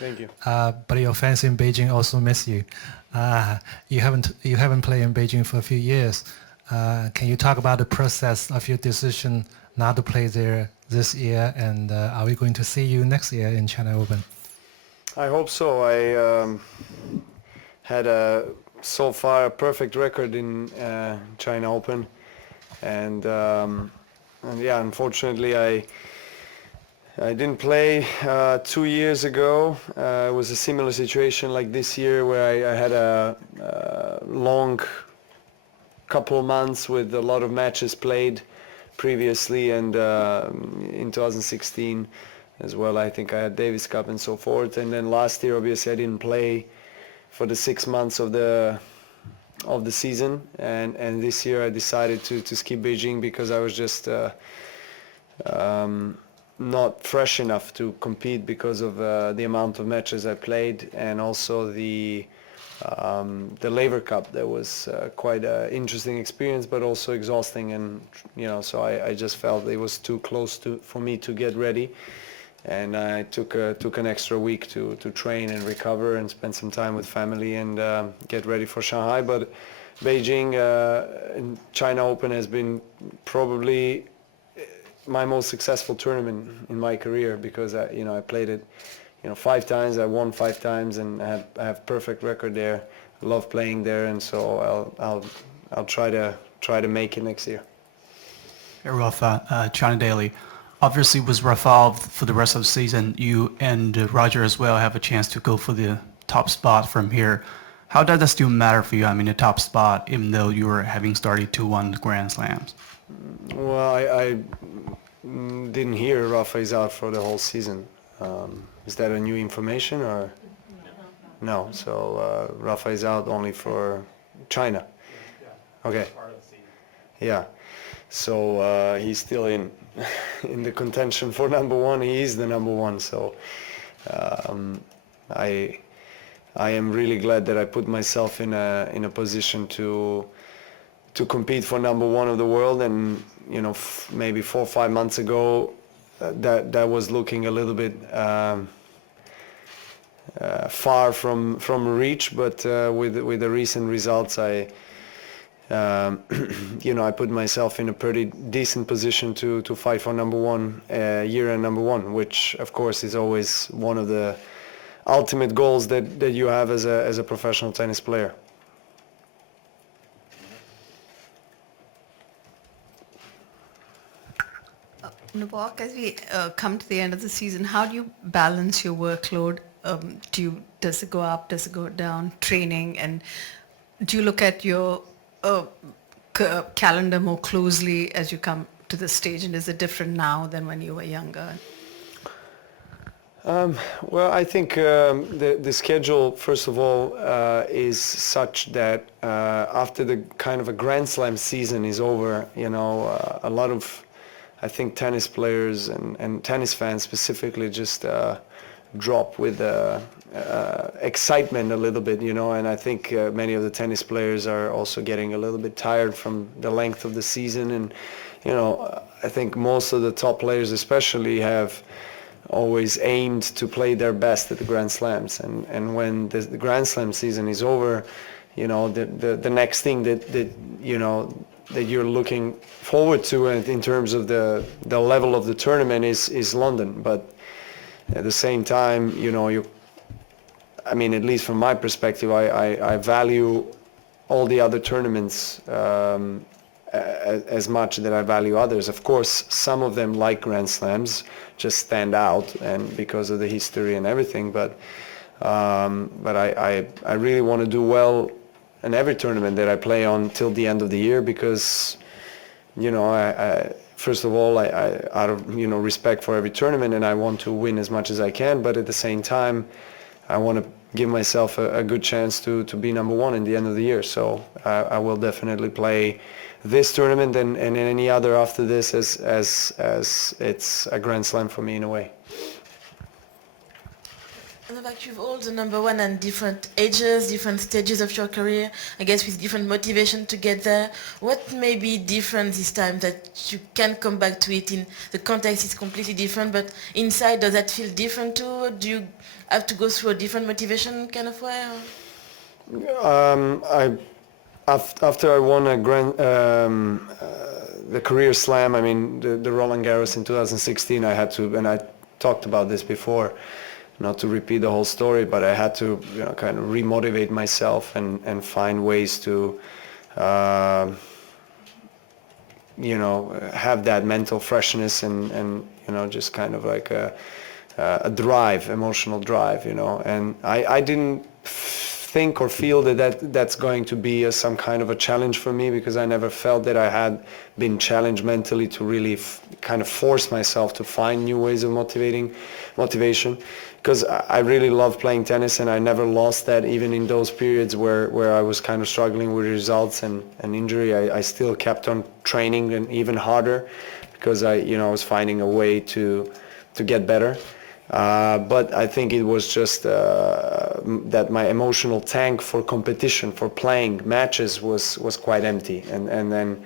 Thank you. But your fans in Beijing also miss you. You haven't played in Beijing for a few years. Can you talk about the process of your decision not to play there this year? And are we going to see you next year in China Open? I hope so. I had so far a perfect record in China Open, and yeah, unfortunately, I didn't play 2 years ago. It was a similar situation like this year where I had a long couple of months with a lot of matches played previously, and in 2016 as well. I think I had Davis Cup and so forth, and then last year obviously I didn't play for the 6 months of the season, and this year I decided to skip Beijing because I was just not fresh enough to compete because of the amount of matches I played, and also the Laver Cup. That was quite an interesting experience, but also exhausting, and so I just felt it was too close for me to get ready, and I took an extra week to train and recover and spend some time with family and get ready for Shanghai. But Beijing and China Open has been probably my most successful tournament in my career, because I played it 5 times. I won 5 times, and I have perfect record there. I love playing there, and so I'll try to make it next year. Hey, Rafa, China Daily. Obviously, with Rafael for the rest of the season, you and Roger as well have a chance to go for the top spot from here. How does that still matter for you? I mean, the top spot, even though you were having started 2-1 Grand Slams. Well, I didn't hear Rafa is out for the whole season. Is that a new information or? No. So Rafa is out only for China. Okay. Yeah. So he's still in the contention for number one. He is the number one. So I am really glad that I put myself in a position to compete for number one of the world. And maybe 4 or 5 months ago, that was looking a little bit far from reach. But with the recent results, I put myself in a pretty decent position to fight for number one, year-end number one, which of course is always one of the ultimate goals that you have as a professional tennis player. Novak, as we come to the end of the season, how do you balance your workload? Does it go up? Does it go down? Training, and do you look at your calendar more closely as you come to the stage? And is it different now than when you were younger? Well, I think the schedule, first of all, is such that after the kind of a Grand Slam season is over, a lot of, I think, tennis players and tennis fans specifically just drop with excitement a little bit, and I think many of the tennis players are also getting a little bit tired from the length of the season. And, I think most of the top players especially have always aimed to play their best at the Grand Slams. And when the Grand Slam season is over, the next thing that you're looking forward to in terms of the level of the tournament is London. But at the same time, at least from my perspective, I value all the other tournaments as much that I value others. Of course, some of them, like Grand Slams, just stand out, and because of the history and everything. But I really want to do well in every tournament that I play on till the end of the year, because I first of all, I out of respect for every tournament, and I want to win as much as I can. But at the same time, I want to give myself a good chance to be number one in the end of the year. So I will definitely play this tournament and any other after this as it's a Grand Slam for me in a way. Novak, you've all the number one and different ages, different stages of your career, I guess with different motivation to get there. What may be different this time that you can come back to it in the context is completely different, but inside does that feel different too? Do you have to go through a different motivation kind of way? After I won the career slam, I mean the Roland Garros in 2016, I had to, and I talked about this before, not to repeat the whole story, but I had to, you know, kind of remotivate myself and find ways to, you know, have that mental freshness and you know, just kind of like a drive, emotional drive, you know. And I didn't think or feel that's going to be some kind of a challenge for me, because I never felt that I had been challenged mentally to really kind of force myself to find new ways of motivation. Because I really love playing tennis, and I never lost that, even in those periods where I was kind of struggling with results and injury. I still kept on training, and even harder, because I was finding a way to get better. But I think it was just that my emotional tank for competition, for playing matches, was quite empty, and then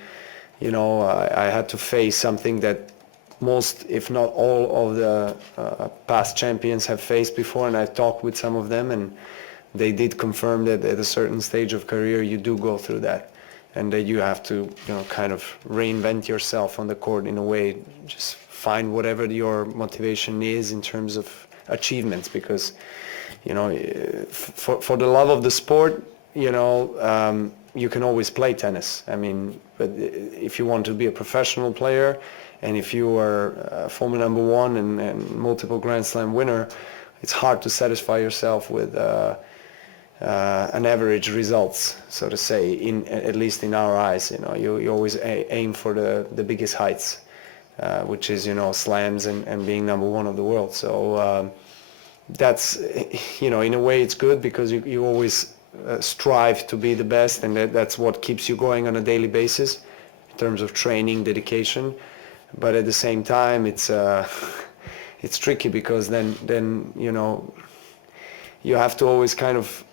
I had to face something that most, if not all, of the past champions have faced before, and I talked with some of them, and they did confirm that at a certain stage of career you do go through that, and that you have to kind of reinvent yourself on the court in a way, just find whatever your motivation is in terms of achievements, because for the love of the sport, you can always play tennis. I mean, but if you want to be a professional player, and if you are former number one and multiple Grand Slam winner, it's hard to satisfy yourself with an average results, so to say, at least in our eyes. You always aim for the biggest heights, which is slams and being number one of the world. So that's in a way it's good, because you always strive to be the best, and that's what keeps you going on a daily basis in terms of training, dedication. But at the same time, it's tricky, because then you have to always kind of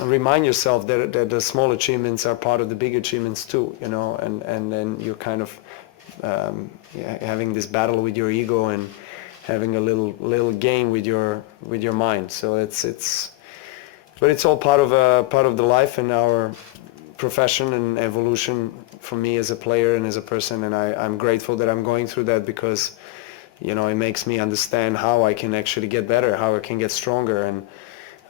remind yourself that the small achievements are part of the big achievements too, and then you're kind of having this battle with your ego and having a little game with your mind. So but it's all part of the life and our profession and evolution for me as a player and as a person, and I'm grateful that I'm going through that, because it makes me understand how I can actually get better, how I can get stronger, and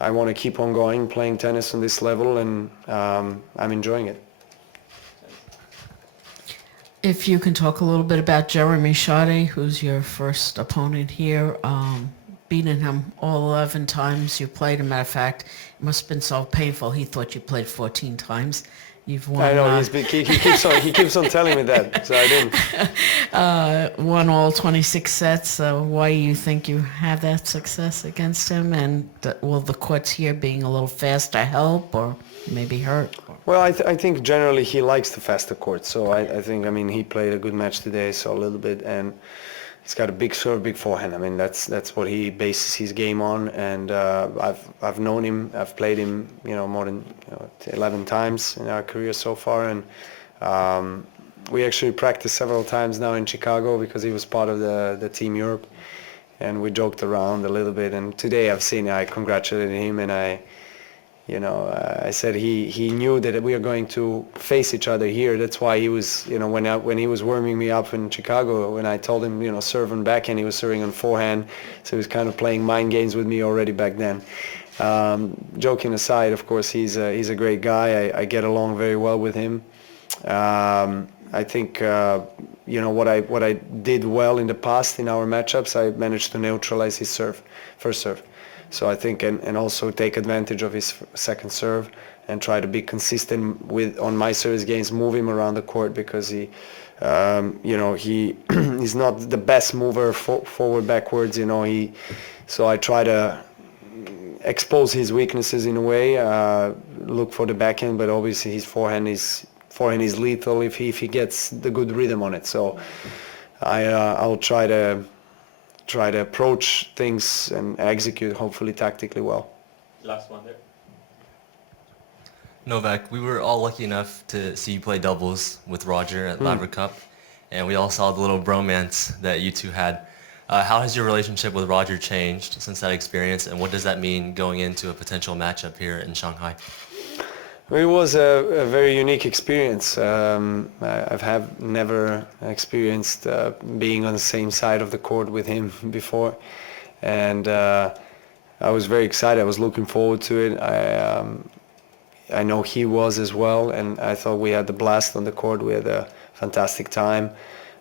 I want to keep on going, playing tennis on this level, and I'm enjoying it. If you can talk a little bit about Jeremy Chardy, who's your first opponent here, beating him all 11 times you played. As a matter of fact, it must have been so painful. He thought you played 14 times. You've won. I know, he keeps on telling me that, so I didn't. Won all 26 sets. Why do you think you have that success against him? And will the courts here being a little faster help, or maybe hurt? Well, I think generally he likes the faster court. So I think, he played a good match today, so a little bit, and he's got a big serve, big forehand. That's what he bases his game on, and I've known him, I've played him, more than 11 times in our career so far, and we actually practiced several times now in Chicago, because he was part of the Team Europe, and we joked around a little bit. And today I congratulated him, and I said he knew that we are going to face each other here. That's why he was, when he was warming me up in Chicago, when I told him, serve on backhand, he was serving on forehand. So he was kind of playing mind games with me already back then. Joking aside, of course, he's a great guy. I get along very well with him. I think, what I did well in the past in our matchups, I managed to neutralize his first serve. So I think, and also take advantage of his second serve, and try to be consistent on my service games, move him around the court, because he, he's not the best mover forward, backwards, so I try to expose his weaknesses in a way, look for the backhand, but obviously his forehand is lethal if he gets the good rhythm on it. So I'll try to try to approach things and execute hopefully tactically well. Last one there. Novak, we were all lucky enough to see you play doubles with Roger at Laver Cup, and we all saw the little bromance that you two had. How has your relationship with Roger changed since that experience, and what does that mean going into a potential matchup here in Shanghai? It was a very unique experience. I've never experienced being on the same side of the court with him before, and I was very excited. I was looking forward to it. I know he was as well, and I thought we had the blast on the court. We had a fantastic time.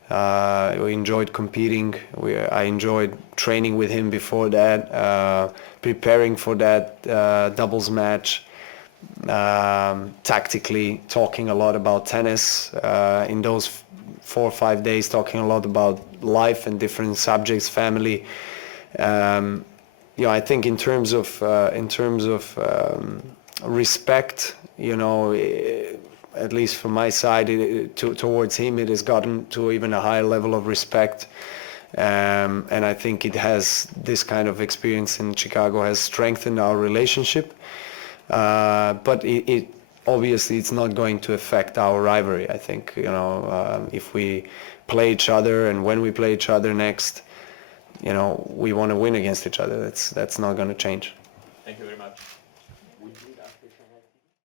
We enjoyed competing. I enjoyed training with him before that, preparing for that doubles match, tactically talking a lot about tennis. In those 4 or 5 days, talking a lot about life and different subjects, family. I think in terms of respect, at least from my side, towards him, it has gotten to even a higher level of respect. And I think this kind of experience in Chicago has strengthened our relationship. But it obviously it's not going to affect our rivalry. I think, if we play each other and when we play each other next, we want to win against each other. That's not going to change. Thank you very much.